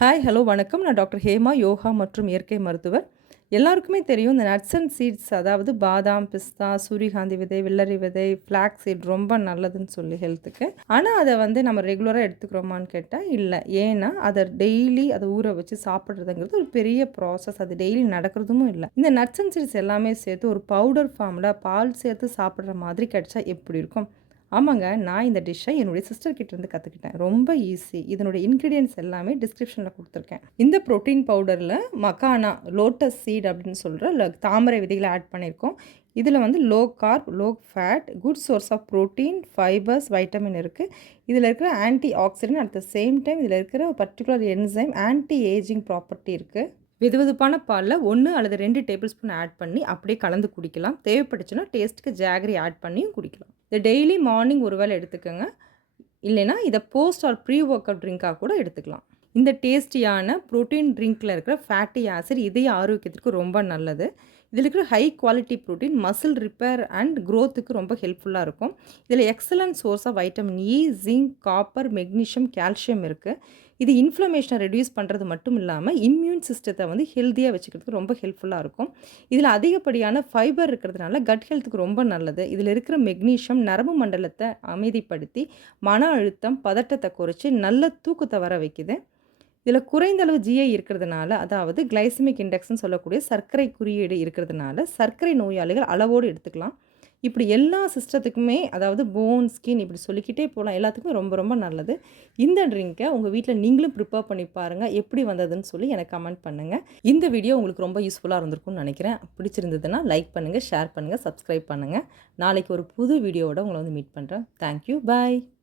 Hi hello வணக்கம். நான் doctor Hema, yoga மற்றும் இயற்கை மருத்துவர். எல்லாருக்குமே தெரியும் இந்த நட்ஸ் அண்ட் சீட்ஸ், அதாவது பாதாம், பிஸ்தா, சூரியகாந்தி விதை, வெள்ளரி விதை, ஃப்ளாக்ஸ் சீட் ரொம்ப நல்லதுன்னு சொல்லி ஹெல்த்துக்கு. ஆனால் அதை நம்ம ரெகுலராக எடுத்துக்கிறோமான்னு கேட்டால் இல்லை. ஏன்னா அதை டெய்லி அதை ஊற வச்சு சாப்பிட்றதுங்கிறது ஒரு பெரிய ப்ராசஸ். அது டெய்லி நடக்கிறதும் இல்லை. இந்த நட்ஸ் அண்ட் சீட்ஸ் எல்லாமே சேர்த்து ஒரு பவுடர் ஃபார்மில் பால் சேர்த்து சாப்பிட்ற மாதிரி கிடைச்சா எப்படி இருக்கும்? ஆமாங்க. நான் இந்த டிஷ்ஷை என்னுடைய சிஸ்டர் கிட்டேருந்து கற்றுக்கிட்டேன். ரொம்ப ஈஸி. இதனுடைய இன்க்ரீடியன்ட்ஸ் எல்லாமே டிஸ்கிரிப்ஷனில் கொடுத்துருக்கேன். இந்த ப்ரோட்டீன் பவுடரில் மக்கானா, லோட்டஸ் சீட் அப்படின்னு சொல்கிற தாமரை விதைகளை ஆட் பண்ணியிருக்கோம். இதில் low carb, low fat, good source of protein, fibres, vitamin இருக்குது. இதில் இருக்கிற antioxidant, at the same time இதில் இருக்கிற particular enzyme anti ageing property இருக்குது. வெதுவெதுப்பான பாலில் 1 அல்லது 2 டேபிள் ஸ்பூன் ஆட் பண்ணி அப்படியே கலந்து குடிக்கலாம். தேவைப்பட்டுச்சுன்னா டேஸ்ட்டுக்கு ஜாகரி ஆட் பண்ணியும் குடிக்கலாம். இதை டெய்லி மார்னிங் ஒரு வேளை எடுத்துக்கோங்க. இல்லைனா இதை போஸ்ட் ஆர் ப்ரீ ஒர்க் அவுட் ட்ரிங்காக கூட எடுத்துக்கலாம். இந்த டேஸ்டியான ப்ரோட்டீன் ட்ரிங்க்கில் இருக்கிற ஃபேட்டி ஆசிட் இதய ஆரோக்கியத்திற்கு ரொம்ப நல்லது. இதில் இருக்கிற high quality protein muscle repair and க்ரோத்துக்கு ரொம்ப ஹெல்ப்ஃபுல்லாக இருக்கும். இதில் excellent source of vitamin E, zinc, copper, magnesium, calcium இருக்குது. இது இன்ஃப்ளமேஷனை ரெடியூஸ் பண்ணுறது மட்டும் இல்லாமல் இம்யூன் சிஸ்டத்தை ஹெல்த்தியாக வச்சுக்கிறதுக்கு ரொம்ப ஹெல்ப்ஃபுல்லாக இருக்கும். இதில் அதிகப்படியான ஃபைபர் இருக்கிறதுனால கட் ஹெல்த்துக்கு ரொம்ப நல்லது. இதில் இருக்கிற மெக்னீஷியம் நரம்பு மண்டலத்தை அமைதிப்படுத்தி மன அழுத்தம், பதட்டத்தை குறைச்சி நல்ல தூக்கத்தை வர வைக்குது. இதில் குறைந்தளவு ஜிஐ இருக்கிறதுனால, அதாவது கிளைசமிக் இண்டெக்ஸ்ன்னு சொல்லக்கூடிய சர்க்கரை குறியீடு இருக்கிறதுனால சர்க்கரை நோயாளிகள் அளவோடு எடுத்துக்கலாம். இப்படி எல்லா சிஸ்டத்துக்குமே, அதாவது போன், ஸ்கின், இப்படி சொல்லிக்கிட்டே போகலாம். எல்லாத்துக்குமே ரொம்ப ரொம்ப நல்லது. இந்த ட்ரிங்கை உங்கள் வீட்டில் நீங்களும் ப்ரிப்பேர் பண்ணி பாருங்கள். எப்படி வந்ததுன்னு சொல்லி எனக்கு கமெண்ட் பண்ணுங்கள். இந்த வீடியோ உங்களுக்கு ரொம்ப யூஸ்ஃபுல்லாக இருந்திருக்கும்னு நினைக்கிறேன். பிடிச்சிருந்ததுன்னா லைக் பண்ணுங்கள், ஷேர் பண்ணுங்கள், சப்ஸ்கிரைப் பண்ணுங்கள். நாளைக்கு ஒரு புது வீடியோவோட உங்களை மீட் பண்ணுறேன். தேங்க்யூ, பாய்.